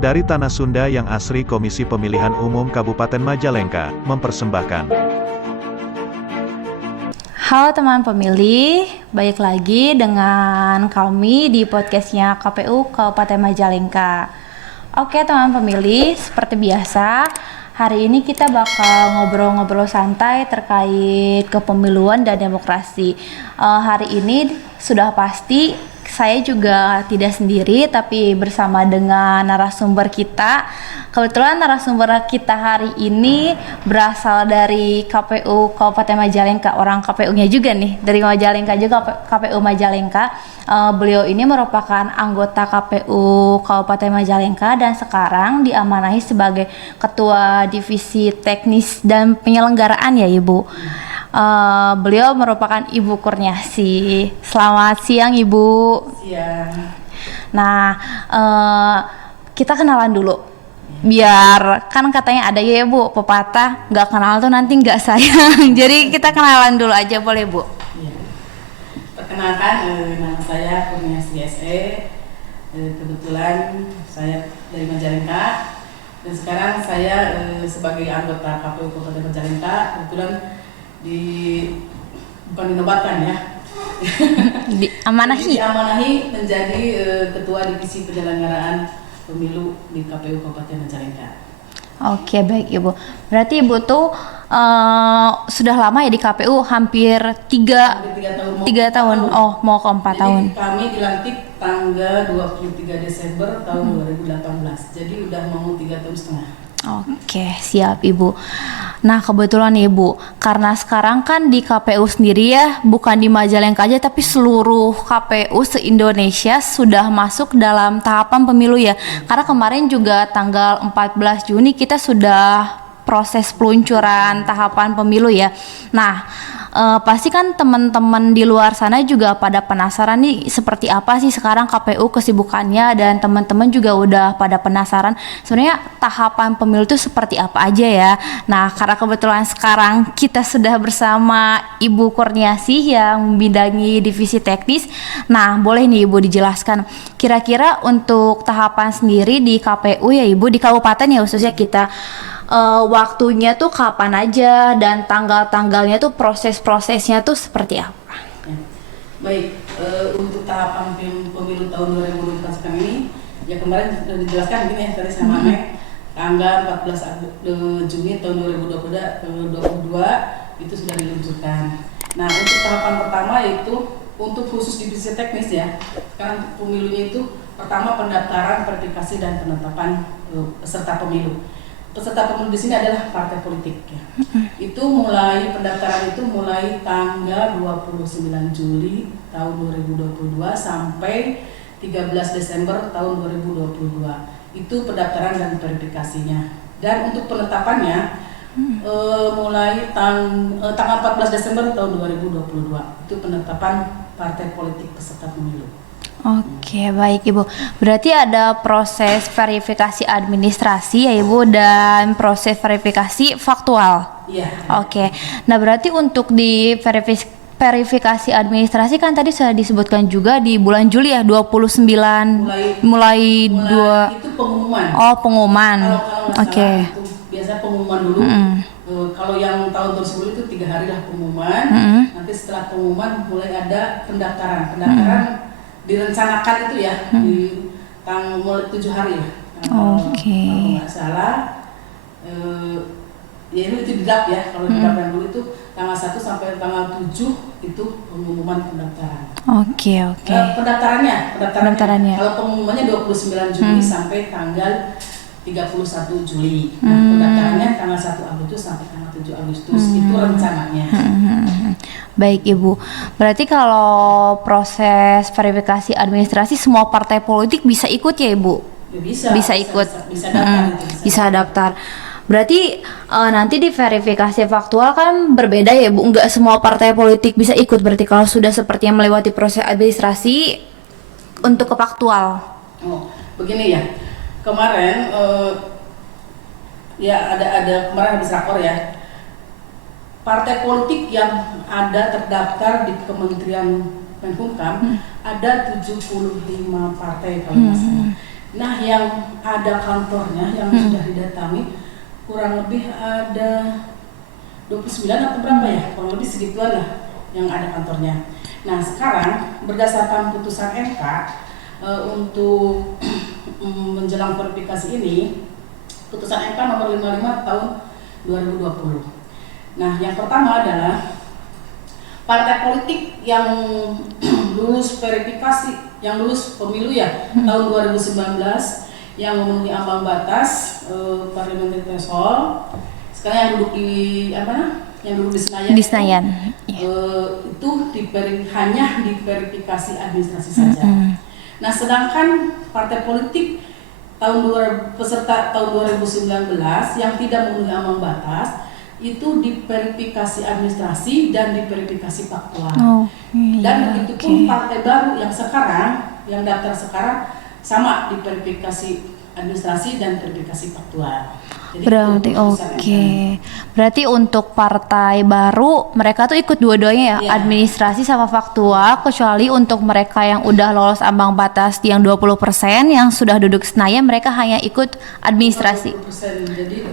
Dari Tanah Sunda yang asri, Komisi Pemilihan Umum Kabupaten Majalengka mempersembahkan. Halo teman pemilih, balik lagi dengan kami di podcastnya KPU Kabupaten Majalengka. Oke teman pemilih, seperti biasa, hari ini kita bakal ngobrol-ngobrol santai terkait kepemiluan dan demokrasi. Hari ini sudah pasti saya juga tidak sendiri, tapi bersama dengan narasumber kita. Kebetulan narasumber kita hari ini berasal dari KPU Kabupaten Majalengka, orang KPU-nya juga nih, dari Majalengka juga, KPU Majalengka. Beliau ini merupakan anggota KPU Kabupaten Majalengka dan sekarang diamanahi sebagai Ketua Divisi Teknis dan Penyelenggaraan ya Ibu. Beliau merupakan Ibu Kurniasi. Selamat siang Ibu. Siang. Nah, kita kenalan dulu. Biar kan katanya ada ya Bu pepatah nggak kenal tuh nanti nggak sayang. Jadi kita kenalan dulu aja boleh Bu? Ya. Perkenalkan, nama saya Kurniasi SE. Kebetulan saya dari Majalengka dan sekarang saya sebagai anggota KPU Kabupaten Majalengka. Kebetulan bukan dinobatkan ya. Diamanahi menjadi Ketua Divisi Penyelenggaraan Pemilu di KPU Kabupaten Majalengka. Oke baik Ibu. Berarti Ibu tuh sudah lama ya di KPU, hampir 3 tahun. Oh mau ke 4 tahun. Kami dilantik tanggal 23 Desember tahun 2018. Jadi udah mau 3 tahun setengah. Oke, siap Ibu. Nah, kebetulan Ibu, karena sekarang kan di KPU sendiri ya, bukan di Majalengka aja, tapi seluruh KPU se-Indonesia sudah masuk dalam tahapan pemilu ya. Karena kemarin juga tanggal 14 Juni kita sudah proses peluncuran tahapan pemilu ya. Nah, pasti kan teman-teman di luar sana juga pada penasaran nih seperti apa sih sekarang KPU kesibukannya, dan teman-teman juga udah pada penasaran sebenarnya tahapan pemilu itu seperti apa aja ya. Nah, karena kebetulan sekarang kita sudah bersama Ibu Kurniasi yang membidangi divisi teknis. Nah, boleh nih Ibu dijelaskan kira-kira untuk tahapan sendiri di KPU ya Ibu, di kabupaten ya khususnya kita, waktunya tuh kapan aja dan tanggal-tanggalnya tuh proses-prosesnya tuh seperti apa? Ya. Baik, untuk tahapan pemilu tahun 2024 sekarang ini, ya kemarin sudah dijelaskan gini ya tadi sama Mek, tanggal 14 Juni tahun 2022 itu sudah diluncurkan. Nah, untuk tahapan pertama itu untuk khusus divisi teknis ya. Sekarang pemilunya itu pertama pendaftaran, verifikasi dan penetapan peserta pemilu. Peserta pemilu di sini adalah partai politik ya. Itu mulai pendaftaran itu mulai tanggal 29 Juli tahun 2022 sampai 13 Desember tahun 2022. Itu pendaftaran dan verifikasinya. Dan untuk penetapannya mulai tanggal 14 Desember tahun 2022. Itu penetapan partai politik peserta pemilu. Oke, baik Ibu. Berarti ada proses verifikasi administrasi ya Ibu dan proses verifikasi faktual. Iya. Oke. Nah, berarti untuk di verifikasi administrasi kan tadi sudah disebutkan juga di bulan Juli ya, 29 mulai itu pengumuman. Oh, pengumuman. Oke. Biasa pengumuman dulu. Kalau yang tahun sebelum itu 3 hari lah pengumuman. Nanti setelah pengumuman mulai ada pendaftaran. Pendaftaran direncanakan itu ya di mulai 7 hari ya. Oke. Kalau nggak salah, ya itu di draft ya. Kalau di draft yang dulu itu tanggal 1 sampai tanggal 7 itu pengumuman pendaftaran. Oke. Pendaftarannya. Kalau pengumumannya 29 Juli sampai tanggal 31 Juli. Nah, pendaftarannya tanggal 1 Agustus sampai tanggal 7 Agustus. Itu rencananya. Baik Ibu, berarti kalau proses verifikasi administrasi semua partai politik bisa ikut ya Ibu? Bisa ikut. Bisa daftar. Berarti nanti di verifikasi faktual kan berbeda ya Bu, nggak semua partai politik bisa ikut berarti kalau sudah seperti yang melewati proses administrasi untuk ke faktual. Oh, begini ya, kemarin ya ada kemarin habis rakor ya. Partai politik yang ada terdaftar di Kementerian Menkumham ada 75 partai kalau nggak salah. Nah, yang ada kantornya yang sudah didatangi kurang lebih ada 29 atau berapa ya, kurang lebih segituan lah yang ada kantornya. Nah, sekarang berdasarkan putusan MK untuk menjelang verifikasi ini, putusan MK nomor 55 tahun 2020. Nah, yang pertama adalah partai politik yang lulus verifikasi, yang lulus pemilu ya tahun 2019 yang memenuhi ambang batas parliamentary threshold, sekarang yang duduk di yang duduk di Senayan, itu hanya diverifikasi administrasi saja. Nah, sedangkan partai politik peserta tahun 2019 yang tidak memenuhi ambang batas itu diverifikasi administrasi dan diverifikasi faktual. Dan begitu pun partai baru yang sekarang, yang daftar sekarang sama diverifikasi administrasi dan verifikasi faktual. Jadi Berarti Berarti untuk partai baru mereka tuh ikut dua-duanya ya, administrasi sama faktual, kecuali untuk mereka yang udah lolos ambang batas yang 20% yang sudah duduk Senayan mereka hanya ikut administrasi. 20%. Jadi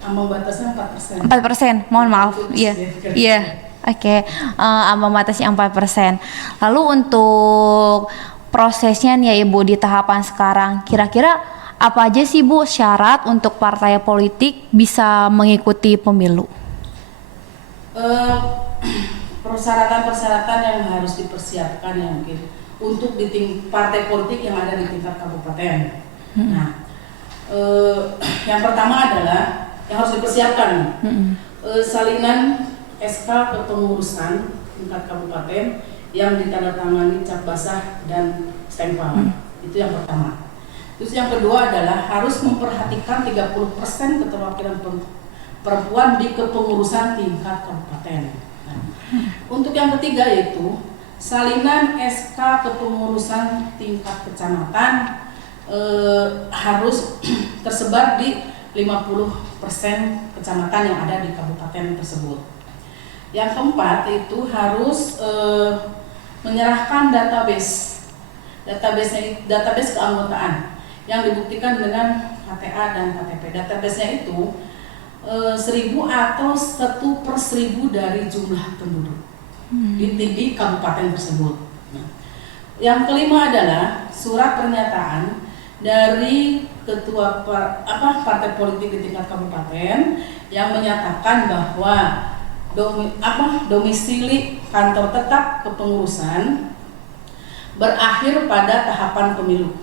ambang batasnya 4%. 4%, mohon maaf. Iya. Oke. Ambang batasnya 4%. Lalu untuk prosesnya nih ya Ibu di tahapan sekarang, kira-kira apa aja sih Bu syarat untuk partai politik bisa mengikuti pemilu? Persyaratan-persyaratan yang harus dipersiapkan ya mungkin untuk partai politik yang ada di tingkat kabupaten. Nah, yang pertama adalah yang harus dipersiapkan salinan SK kepengurusan tingkat kabupaten yang ditandatangani cap basah dan stempel. Itu yang pertama. Terus yang kedua adalah harus memperhatikan 30% keterwakilan perempuan di kepengurusan tingkat kabupaten. Nah, untuk yang ketiga yaitu salinan SK kepengurusan tingkat kecamatan harus tersebar di 50% kecamatan yang ada di kabupaten tersebut. Yang keempat itu harus menyerahkan database keanggotaan yang dibuktikan dengan KTA dan KTP. Database-nya itu 1000 atau 1/1000 dari jumlah penduduk di kabupaten tersebut. Nah, yang kelima adalah surat pernyataan dari ketua partai politik di tingkat kabupaten yang menyatakan bahwa domisili kantor tetap kepengurusan berakhir pada tahapan pemilu.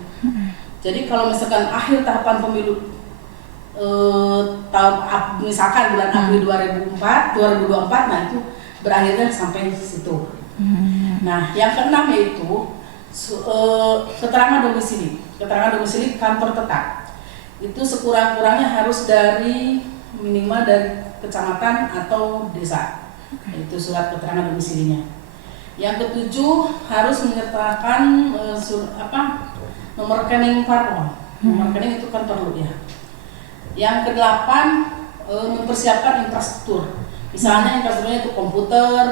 Jadi kalau misalkan akhir tahapan pemilu misalkan bulan April 2024, nah itu berakhirnya sampai situ. Nah, yang keenam yaitu keterangan domisili kantor tetap. Itu sekurang-kurangnya harus minimal dari kecamatan atau desa. Itu surat keterangan domisilinya. Yang ketujuh harus menyertakan nomor rekening parpol. Nomor rekening itu kan perlu ya. Yang kedelapan mempersiapkan infrastruktur. Misalnya infrastrukturnya itu komputer,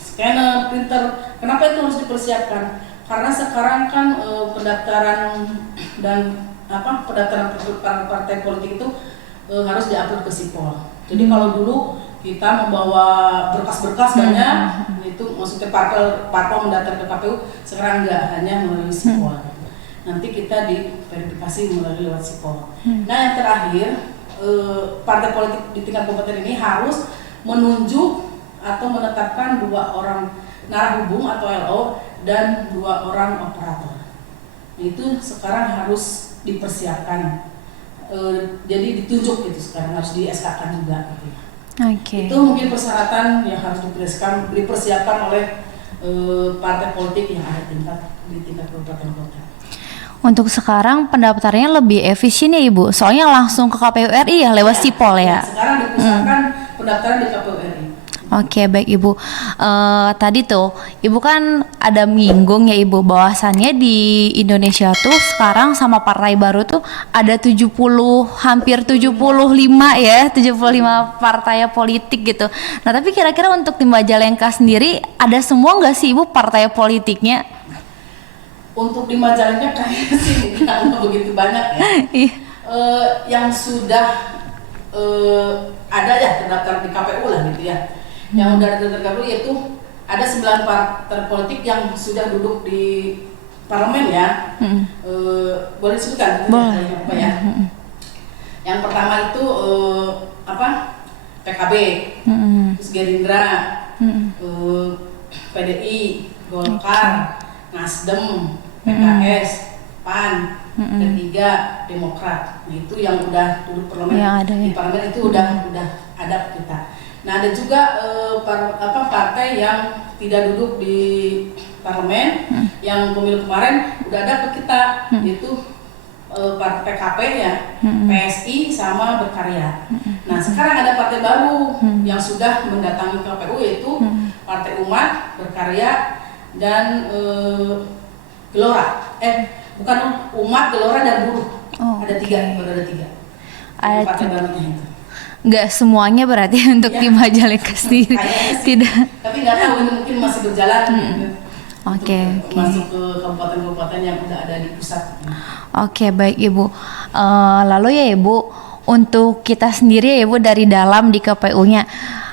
scanner, printer. Kenapa itu harus dipersiapkan? Karena sekarang kan pendaftaran partai politik itu harus diupload ke Sipol. Jadi kalau dulu kita membawa berkas-berkas banyak, itu maksudnya parpol mendaftar ke KPU, sekarang enggak, hanya melalui Sipol. Nanti kita diverifikasi melalui lewat Sipol. Nah, yang terakhir, partai politik di tingkat kabupaten ini harus menunjuk atau menetapkan 2 orang narahubung atau LO dan 2 orang operator. Itu sekarang harus dipersiapkan. Jadi ditunjuk gitu sekarang, harus di SK-kan juga gitu. Itu mungkin persyaratan yang harus dipersiapkan oleh partai politik yang ada di tingkat kabupaten kota. Untuk sekarang pendaftarannya lebih efisien ya Ibu, soalnya langsung ke KPU RI ya lewat Sipol ya. Sekarang dipusatkan pendaftaran di KPU RI. Oke, baik Ibu. Tadi tuh Ibu kan ada menyinggung ya Ibu bahwasannya di Indonesia tuh sekarang sama partai baru tuh ada hampir 75 partai politik gitu. Nah, tapi kira-kira untuk di Majalengka sendiri ada semua nggak sih Ibu partai politiknya? Untuk di Majalengka kayaknya sih nggak begitu banyak ya. Iya. Yang sudah ada ya terdaftar di KPU lah gitu ya. Yang udah terdaftar yaitu ada 9 partai politik yang sudah duduk di parlemen ya. Boleh disebutkan? Boleh. Apa ya? Yang pertama itu PKB, terus Gerindra, PDI, Golkar, Nasdem, PKS, PAN, P3, Demokrat. Nah, itu yang udah duduk parlemen. Yang ada, ya. Di parlemen itu udah ada kita. Nah, ada juga partai yang tidak duduk di parlemen, yang pemilu kemarin udah ada ke kita, yaitu partai PKP ya, PSI sama Berkarya. Nah, sekarang ada partai baru yang sudah mendatangi KPU, yaitu Partai Umat, Berkarya, dan Gelora. Bukan Umat, Gelora, dan Buruh. Ada 3, baru ada 3. Ada partai barunya itu. Nggak semuanya berarti untuk Ya. di Majalengka sendiri. Kayaknya sih. Tidak. Tapi nggak tahu, ini mungkin masih berjalan. Oke. Masuk ke kabupaten-kabupaten yang udah ada di pusat. Oke, baik Ibu. Lalu ya Ibu, untuk kita sendiri ya Ibu dari dalam di KPU-nya,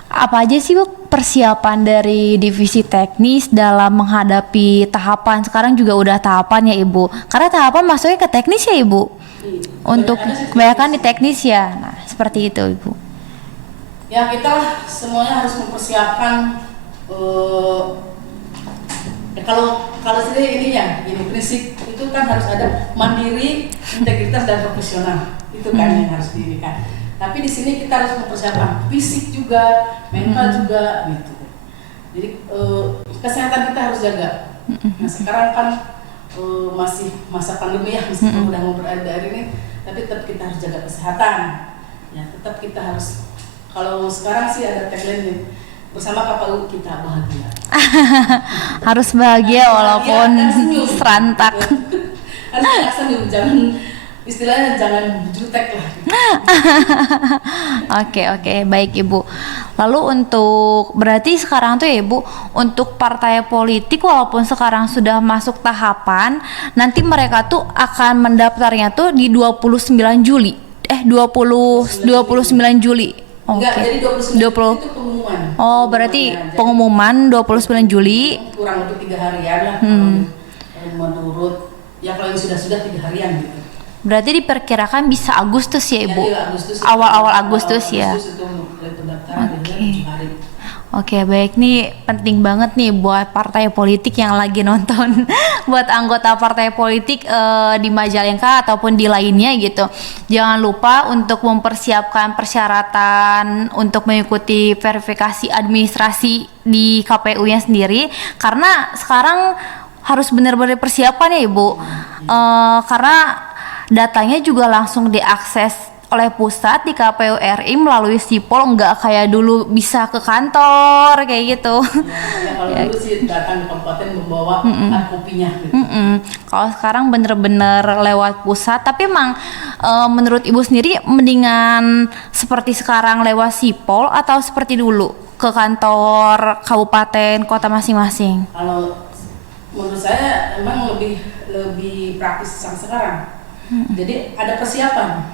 apa aja sih Bu persiapan dari divisi teknis dalam menghadapi tahapan? Sekarang juga udah tahapan ya Ibu. Karena tahapan masuknya ke teknis ya Ibu. Untuk kebanyakan di teknis ya. Nah, seperti itu Ibu. Ya, kita semuanya harus mempersiapkan kalau sendiri ininya, prinsip itu kan harus ada mandiri, integritas, dan profesional. Itu kan yang harus dirikan. Tapi di sini kita harus mempersiapkan fisik juga, mental juga, gitu. Jadi kesehatan kita harus jaga. Nah, sekarang kan masih masa pandemi ya, meskipun udah mau berada ini, tapi tetap kita harus jaga kesehatan. Ya, tetap kita harus. Kalau sekarang sih ada tagline bersama KPU kita bahagia. Harus bahagia walaupun dan senyum. serantak. Harus senyum, jangan istilahnya jangan jutek lah. Oke, baik Ibu. Lalu untuk berarti sekarang tuh ya Ibu, untuk partai politik walaupun sekarang sudah masuk tahapan, nanti mereka tuh akan mendaftarnya tuh di 29 Juli. 29 Juli. Enggak, Oke. jadi 29 itu pengumuman. Oh, berarti Jadi pengumuman 29 Juli. kurang lebih 3 harian lah menurut ya, kalau yang sudah 3 harian gitu. Berarti diperkirakan bisa Agustus ya Ibu. Jadi Agustus, Awal-awal Agustus ya. Agustus itu mulai pendaftaran. Oke. 7 hari. Oke, baik nih, penting banget nih buat partai politik yang lagi nonton, buat anggota partai politik di Majalengka ataupun di lainnya gitu. Jangan lupa untuk mempersiapkan persyaratan untuk mengikuti verifikasi administrasi di KPU-nya sendiri, karena sekarang harus benar-benar persiapan ya Ibu, karena datanya juga langsung diakses oleh pusat di KPU RI melalui sipol, nggak kayak dulu bisa ke kantor kayak gitu. Ya, kalau dulu sih datang ke kabupaten membawa kopinya gitu. Kalau sekarang bener-bener lewat pusat, tapi emang menurut Ibu sendiri mendingan seperti sekarang lewat sipol atau seperti dulu ke kantor kabupaten kota masing-masing? Kalau menurut saya emang lebih praktis sekarang. Jadi ada persiapan.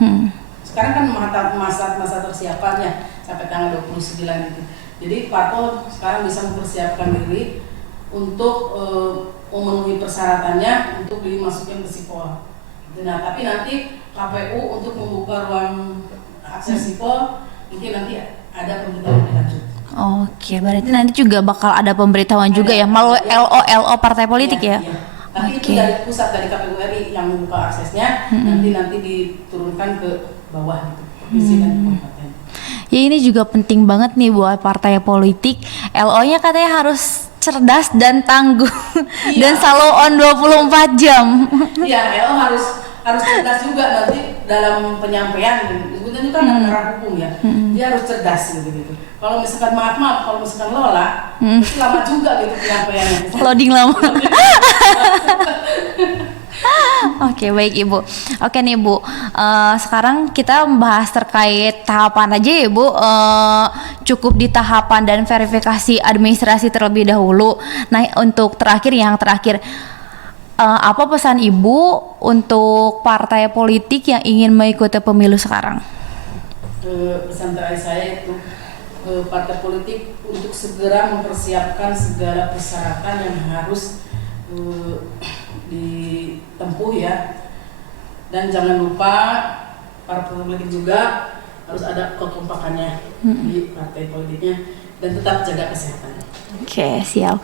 Sekarang kan masa persiapannya sampai tanggal 29 itu. Jadi parpol sekarang bisa mempersiapkan diri untuk memenuhi persyaratannya untuk dimasukkan ke sipol. Nah, tapi nanti KPU untuk membuka ruang akses sipol mungkin nanti ada pemberitahuan lebih lanjut. Oke, berarti nanti juga bakal ada pemberitahuan juga ya melalui LO partai politik ya. Tapi itu dari pusat, dari KPU RI yang membuka aksesnya, nanti diturunkan ke bawah gitu, provinsi dan kabupaten. Ya, ini juga penting banget nih buat partai politik. LO-nya katanya harus cerdas dan tangguh dan selalu on 24 jam. Iya, LO harus cerdas juga nanti dalam penyampaian. Itu kan arah hukum ya. Dia harus cerdas gitu. Kalau misalkan maaf, kalau misalkan lola, itu lama juga gitu penyampaiannya. Loading lama. Oke, baik Ibu. Oke nih Bu, sekarang kita membahas terkait tahapan aja ya Bu. Cukup di tahapan dan verifikasi administrasi terlebih dahulu. Nah, untuk yang terakhir, Apa pesan Ibu untuk partai politik yang ingin mengikuti pemilu sekarang? Pesan terakhir saya itu partai politik untuk segera mempersiapkan segala persyaratan yang harus ditempuh ya, dan jangan lupa para politik juga harus ada kekompakannya di partai politiknya dan tetap jaga kesehatan. Oke, siap.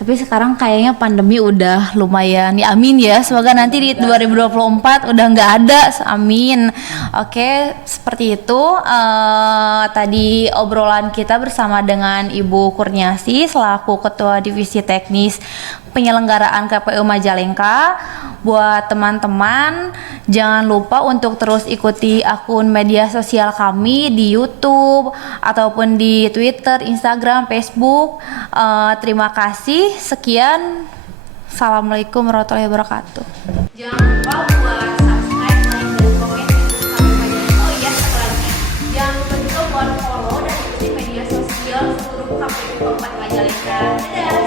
Tapi sekarang kayaknya pandemi udah lumayan ya, amin ya. Semoga nanti di 2024 udah nggak ada, amin. Oke, seperti itu tadi obrolan kita bersama dengan Ibu Kurniasi selaku Ketua Divisi Teknis Penyelenggaraan KPU Majalengka. Buat teman-teman, jangan lupa untuk terus ikuti akun media sosial kami di YouTube ataupun di Twitter, Instagram, Facebook. Terima kasih. Sekian. Assalamualaikum warahmatullahi wabarakatuh. Jangan lupa buat subscribe, like, dan komen sampai Majalengka. Oh iya, satu lagi. Jangan lupa juga buat follow dan ikuti media sosial seluruh KPU Kabupaten Majalengka. Dadah.